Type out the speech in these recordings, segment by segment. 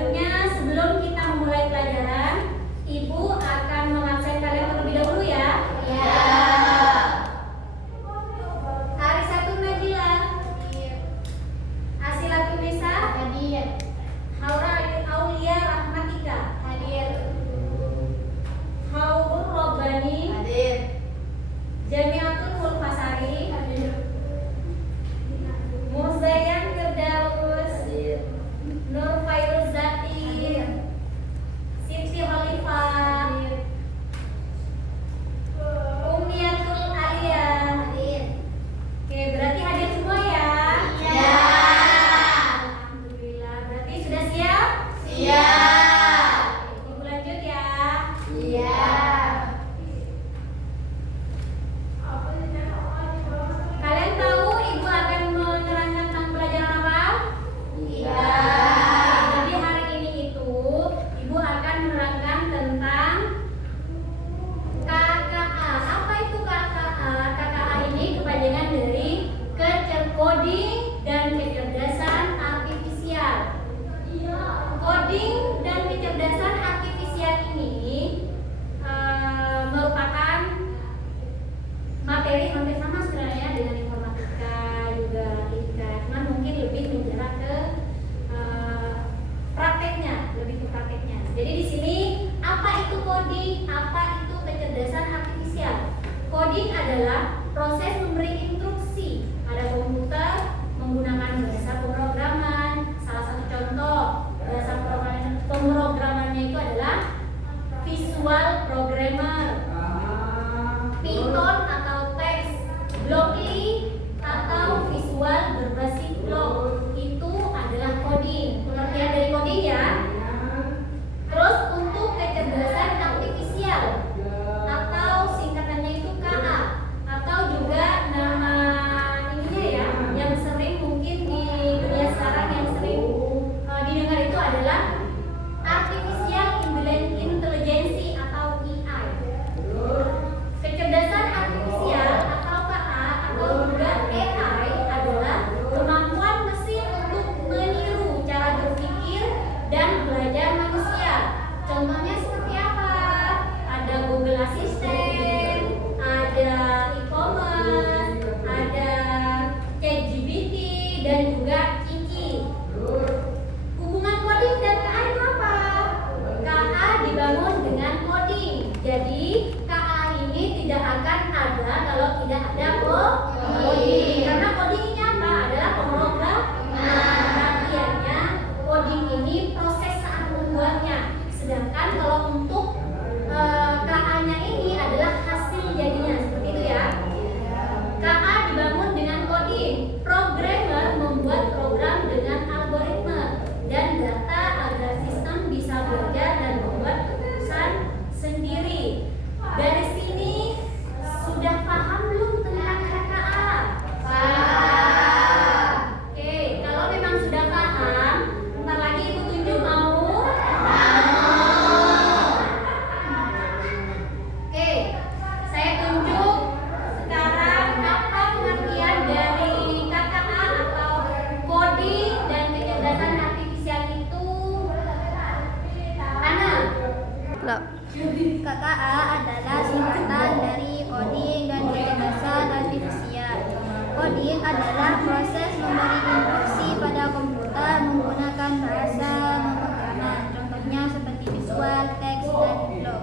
Selanjutnya, sebelum kita memulai pelajaran, Ibu akan mengabsen kalian terlebih dahulu ya. Ya. Arisatun Najila, Asilatun Nisa, Hadir. Haura Aulia Rahmatika, Hadir. Haurul Robbani, Hadir. Jamiatul Mulfasari, Hadir. Muzayyan Firdaus, Nur Fairuzati, Siti Khalifah, Umiyatul Alia. Hadir. Oke, berarti hadir semua ya? Ya. Alhamdulillah, berarti sudah siap? Siap. Ibu lanjut ya. Iya. Kalian tahu Ibu akan menerangkan tentang pelajaran apa? Iya. Jadi hari ini itu Ibu akan menerangkan tentang KKA. Apa itu KKA? KKA ini kepanjangan dari Coding dan Kecerdasan Artifisial. Coding dan kecerdasan artifisial ini merupakan materi hampir sama sebenarnya dengan informatika juga fisika, cuman mungkin lebih menjarah ke prakteknya, lebih ke prakteknya. Jadi di sini apa itu coding, apa itu kecerdasan artifisial? Coding adalah proses memberi instruksi pada komputer menggunakan bahasa pemrograman. Salah satu contoh bahasa pemrogramannya itu adalah Visual Programmer, Python atau teks, Blockly atau visual berbasis blok. Itu adalah coding. Pengertian dari coding ya. Terus untuk kecerdasan artifisial atau singkatannya itu KA, atau juga nama ininya ya, yang sering mungkin di dunia sekarang yang sering didengar itu adalah Artificial Intelligence atau AI. Kecerdasan artifisial atau KA atau juga AI adalah kemampuan mesin untuk meniru cara berpikir dan belajar manusia. Contohnya seperti apa? Ada Google Assistant, ada e-commerce, ada ChatGPT dan juga Kiki. Hubungan coding dan KA itu apa? KA dibangun dengan coding. Jadi KA ini tidak akan ada kalau tidak ada coding. Karena coding ini apa? Adalah pemrograman. Artinya coding ini proses saat membuatnya. Sedangkan kalau untuk KA-nya ini adalah hasil jadinya. Seperti itu ya. KA dibangun dengan coding. Programmer membuat program dengan algoritma dan data agar sistem bisa belajar dan membuat keputusan sendiri. Dari sini sudah paham belum tentang KKA? Paham. Oke, kalau memang sudah paham, bentar lagi Ibu tunjuk mau? Oke, saya tunjuk sekarang apa pengertian dari KKA atau coding dan kecerdasan artifisial itu. Ana, KKA adalah singkatan dari coding dan kecerdasan artifisial. Coding adalah proses memberi instruksi pada komputer menggunakan bahasa pemrograman. Contohnya seperti visual, teks, dan blok.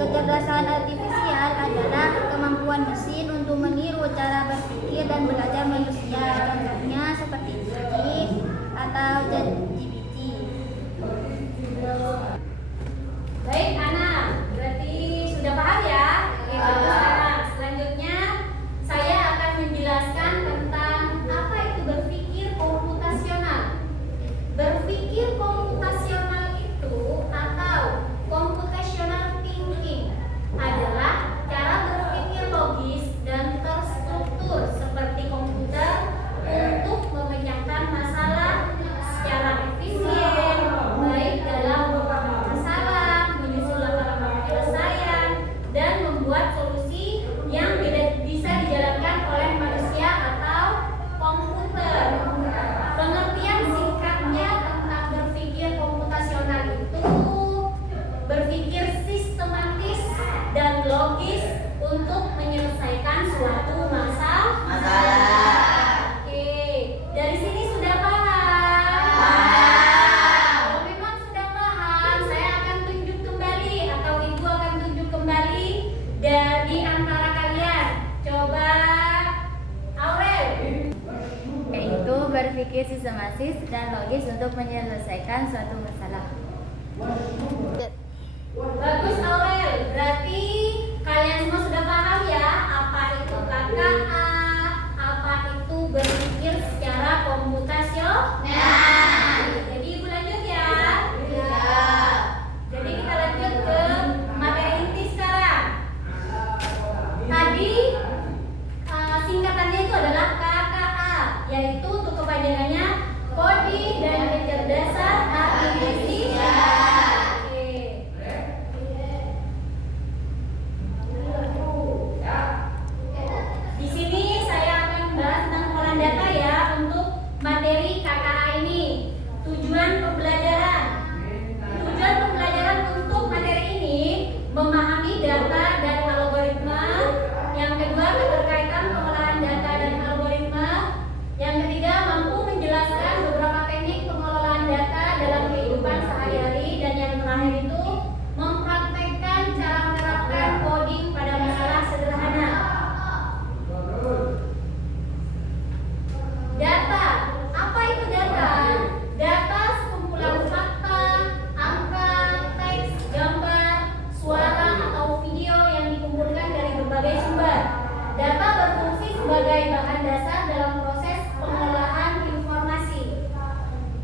Kecerdasan artifisial adalah kemampuan mesin untuk meniru cara berpikir dan belajar manusia. Contohnya seperti Kiki atau ChatGPT. baik Ana, berarti sudah paham ya? Oke, bagus Ana. Selanjutnya saya akan menjelaskan tentang apa itu berpikir komputasional. Berpikir komputasional itu atau computational thinking adalah cara berpikir logis dan terstruktur seperti komputer sistematis dan logis untuk menyelesaikan suatu masalah. Bagus Aurel, berarti kalian semua sudah paham ya apa itu KKA, apa itu berpikir secara komputasional. Jadi ibu lanjut ya. Jadi kita lanjut ke materi inti sekarang. Tadi singkatannya itu adalah KKA, yaitu untuk kepanjangannya Coding dan Kecerdasan Artifisial. Di sini saya akan membahas tentang pengolahan data ya untuk materi KKA ini. Tujuan pembelajaran untuk materi ini memahami data dan algoritma. Yang kedua, keterkaitan pengolahan data dan algoritma. Yang ketiga, mampu menjelaskan beberapa teknik pengelolaan data dalam kehidupan sehari-hari. Dan yang terakhir itu mempraktekkan cara menerapkan coding pada masalah sederhana. Data, apa itu data? Data sekumpulan fakta, angka, teks, gambar, suara atau video yang dikumpulkan dari berbagai sumber. Data berfungsi sebagai bahan dasar dalam proses pengolahan informasi.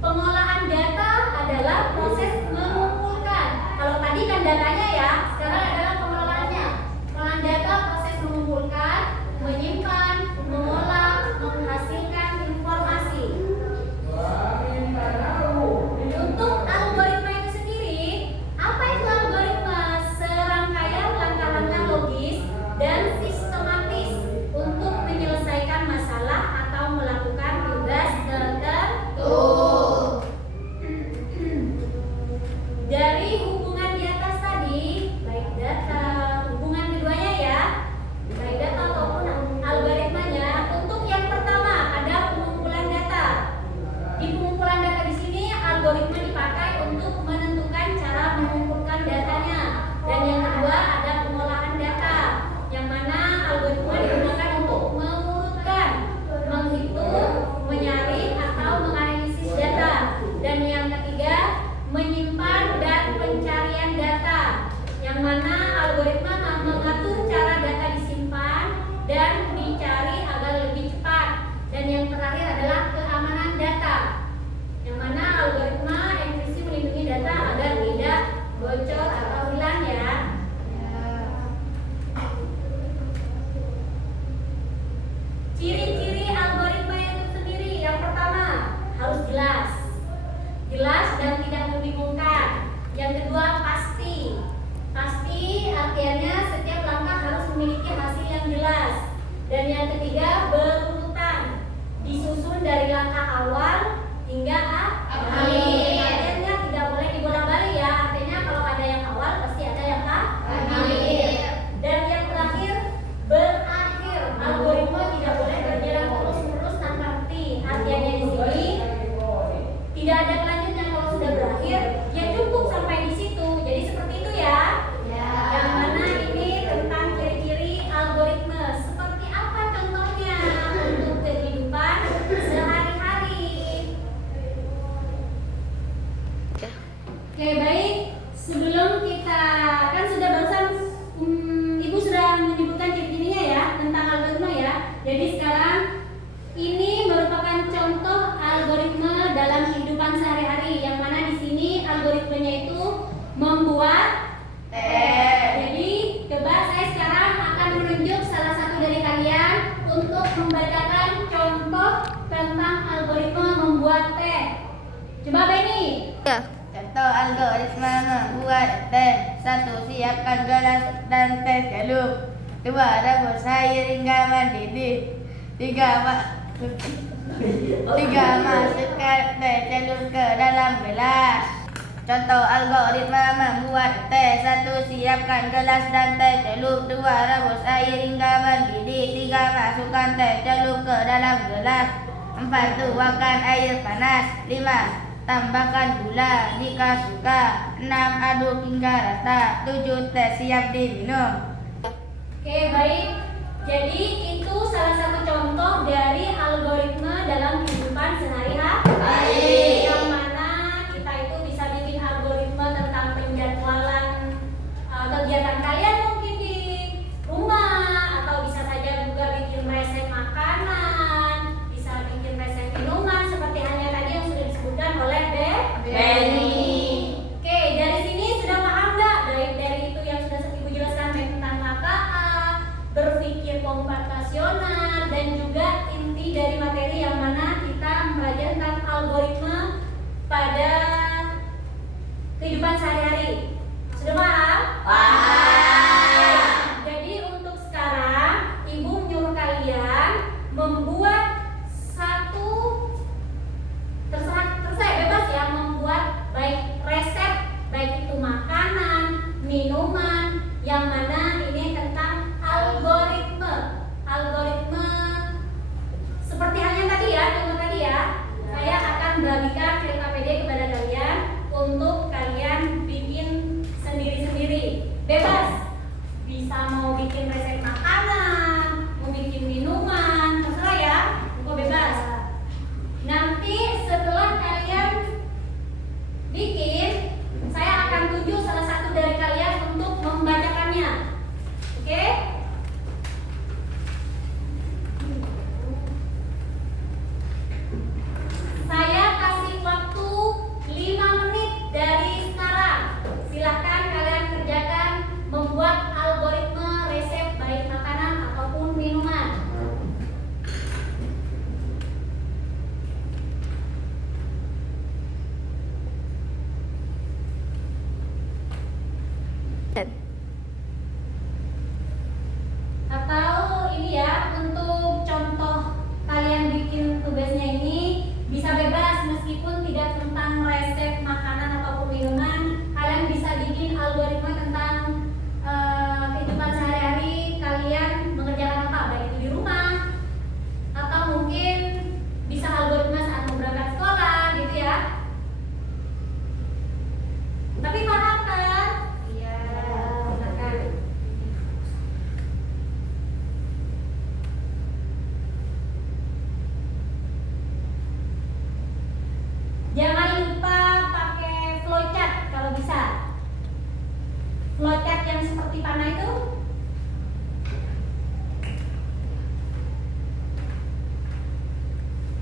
Pengolahan data adalah proses mengumpulkan. Kalau tadi kan datanya ya, sekarang adalah pengelolaannya. Pengolahan data proses mengumpulkan, menyimpan, mengolah, menghasilkan informasi. Untuk algoritma itu sendiri, apa itu algoritma? Serangkaian langkah-langkah logis dan sistematis untuk menyelesaikan masalah atau melakukan tugas tertentu. Dari hubungan di atas tadi, baik data, hubungan keduanya ya, baik data ataupun algoritmanya. Untuk yang pertama ada pengumpulan data. Di pengumpulan data di sini algoritma dipakai untuk menentukan cara mengumpulkan datanya. Dan yang kedua ada pengolahan data, yang mana algoritma digunakan untuk mengurutkan, menghitung, menyaring atau menganalisis data. Dan yang ketiga menyimpan dan pencarian data, yang mana algoritma mengatur cara data disimpan dan dicari agar lebih cepat. Dan yang terakhir adalah keamanan data, yang mana algoritma enkripsi melindungi data agar tidak bocor atau hilang ya. Ciri-ciri algoritma itu sendiri, yang pertama harus jelas dan tidak membingungkan. Yang kedua pasti artinya setiap langkah harus memiliki hasil yang jelas. Dan yang ketiga berurutan, disusun dari langkah awal hingga akhir. Artinya tidak boleh dibolak-balik ya. Artinya kalau ada yang awal pasti ada yang akhir. Dan yang terakhir berakhir. Algoritma tidak boleh berjalan terus-menerus tanpa henti. Artinya di sini tidak ada kelanjutan. Kalau sudah berakhir ya cukup sampai di situ. Jadi seperti itu ya. Yang mana ini tentang ciri-ciri algoritma. Seperti apa contohnya untuk kehidupan sehari-hari? Oke, baik. Sebelum kita kan sudah barusan Ibu sudah menyebutkan ciri-cirinya ya tentang algoritma ya. Jadi sekarang ini merupakan contoh algoritma dalam kehidupan sehari-hari, yang mana di sini algoritmanya itu membuat Jadi coba saya sekarang akan menunjuk salah satu dari kalian untuk membacakan contoh tentang algoritma membuat teh. Coba Benny. Contoh algoritma membuat teh. 1. Siapkan gelas dan teh celup. 2. Rebus air hingga mendidih. 3. Masukkan teh celup ke dalam gelas. Contoh algoritma membuat teh. 1. Siapkan gelas dan teh celup. 2. Rebus air hingga mendidih. 3. Masukkan teh celup ke dalam gelas. 4. Tuangkan air panas. 5. Tambahkan gula jika suka. 6. Aduk hingga rata. 7. Teh siap diminum. Oke, baik. Jadi itu salah satu contoh dari algoritma dalam kehidupan kehidupan sehari-hari. Yang mana kita itu bisa bikin algoritma tentang penjadwalan kegiatan kalian mungkin di rumah, atau bisa saja juga bikin resep makanan, bisa bikin resep minuman seperti halnya tadi yang sudah disebutkan oleh Benny. Oke, dari sini sudah paham nggak? Dari itu yang sudah Ibu jelaskan tentang KKA, berpikir komputasional, dan juga inti dari materi yang mana kita belajar tentang algoritma pada kehidupan sehari-hari. Sudah paham? Paham. Jadi untuk sekarang Ibu menyuruh kalian membuat satu, terserah bebas ya, membuat baik resep, baik itu makanan, minuman, yang mana ini tentang algoritma. Algoritma seperti halnya tadi ya, contoh tadi ya. Saya akan bagikan VKPD kepada kalian untuk kalian bikin sendiri-sendiri. Bebas. Bisa mau bikin resep makanan, mau bikin minuman, terserah ya. Itu bebas. Nanti setelah kalian bikin, saya akan tunjuk salah satu dari kalian untuk membacakannya. Oke? Saya kasih waktu 5 menit dari sekarang. Silakan kalian kerjakan membuat algoritma resep baik makanan ataupun minuman. Atau ini ya, untuk contoh kalian bikin tugasnya ini bisa bebas, meskipun tidak tentang resep makanan ataupun minuman. Kalian bisa bikin algoritma tentang kehidupan sehari-hari kalian mengerjakan apa, baik itu di rumah atau mungkin bisa algoritma saat mau berangkat sekolah gitu ya. Tapi paham kan? Iya. Silakan. Jangan lupa pakai flowchart kalau bisa. Flowchart yang seperti panah itu.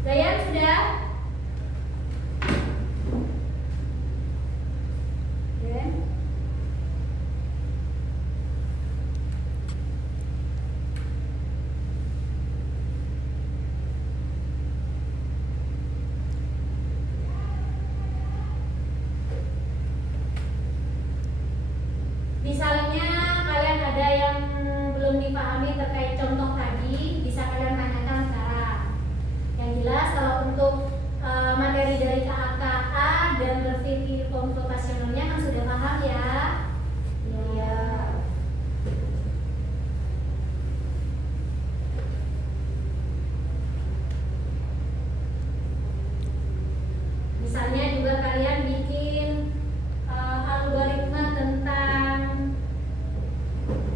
Dayan sudah? Dan misalnya kalian ada yang belum dipahami terkait contoh tadi, bisa kalian tanyakan sekarang. Yang jelas kalau untuk materi dari KKA dan berpikir komputasionalnya kan sudah paham ya. Iya. Misalnya juga kalian bikin algoritma tentang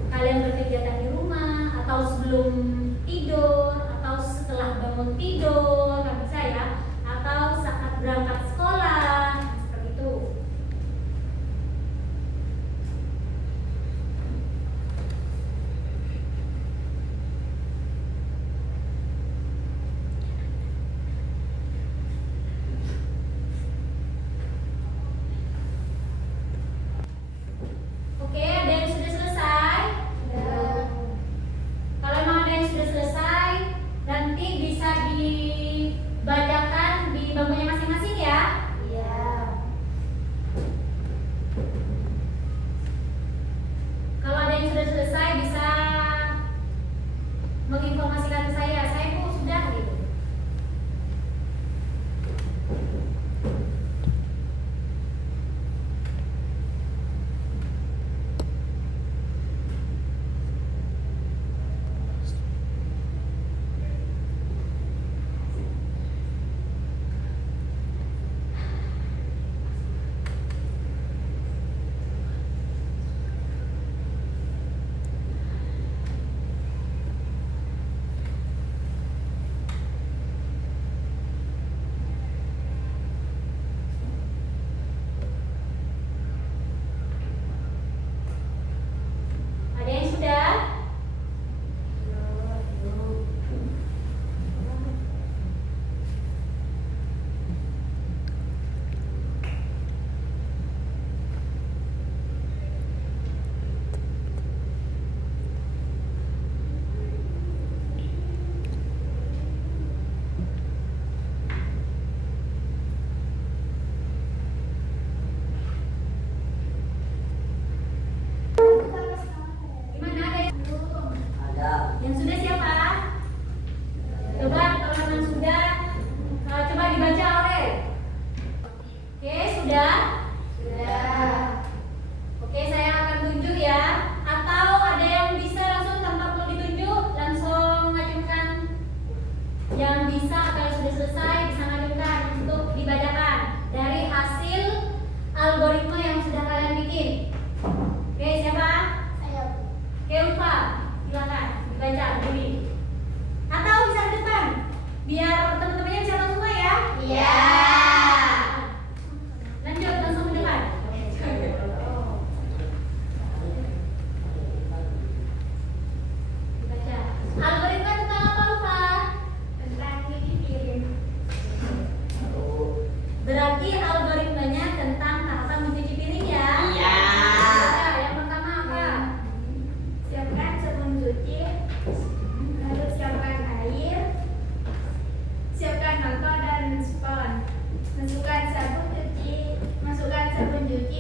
kalian berkegiatan di rumah, atau sebelum tidur, atau setelah bangun tidur, kan bisa ya, atau saat berangkat sekolah, seperti itu.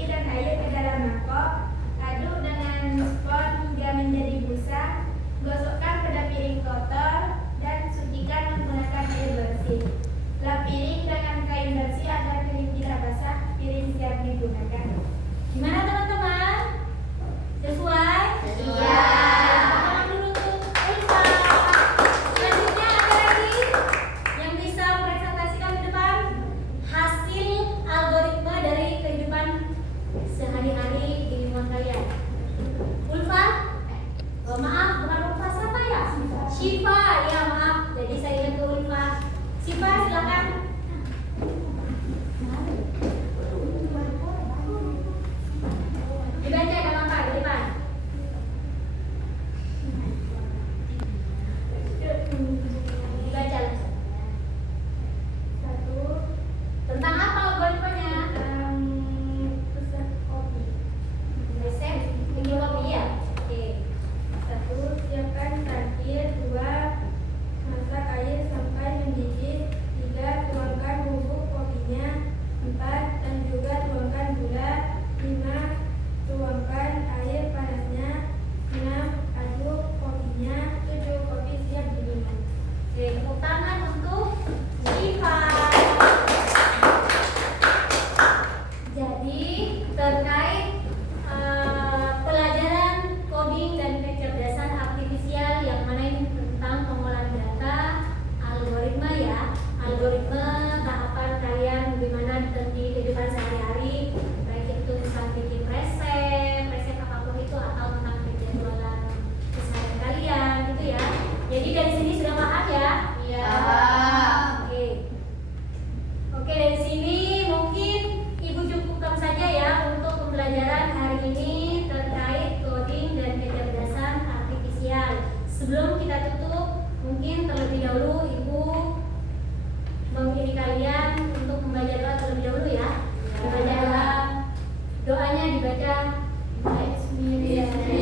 masukkan air ke dalam mangkok, aduk dengan spons hingga menjadi busa, gosokkan pada piring kotor, dan sucikan menggunakan air bersih. Lap piring dengan kain bersih agar piring tidak basah, piring siap digunakan. Gimana teman-teman? Sesuai? Iya. Tangan dulu untuk Ulfa. Selanjutnya ada lagi yang bisa mempresentasikan di depan hasil algoritma dari kehidupan sehari-hari di lingkungan kalian. Ulfa? Oh, maaf, bukan Ulfa, siapa ya? Syifa, ya maaf. Jadi saya ingat ke Ulfa. Syifa, silakan. Dibaca dalam apa di depan? Dibaca langsung. Satu, Tentang apa algoritmanya? resep kopi. Resep bikin kopi ya? Oke. Satu, siapkan cangkir. Dua, masak air sampai mendidih. Tiga, tuangkan bubuk kopinya. Empat, dan juga tuangkan gula. Lima, tuangkan air panasnya. Enam, aduk kopinya. Tujuh, kopi siap diminum. Oke, tepuk tangan untuk Syifa. Jadi terkait pelajaran coding dan kecerdasan artifisial yang mana ini tentang pengolahan data, algoritma ya, algoritma tahapan kalian bagaimana di kehidupan sehari-hari, baik itu tentang bikin resep apapun itu atau tentang penjadwalan keseharian kalian gitu ya. Jadi dari sini sudah paham ya? Iya. Oke. Oke, dari sini mungkin Ibu cukupkan saja ya untuk pembelajaran hari ini terkait coding dan kecerdasan artifisial. Sebelum kita tutup, mungkin terlebih dahulu Ibu mengini kalian untuk membaca doa terlebih dahulu ya. Dibaca doanya dibaca. Bismillahirrahmanirrahim.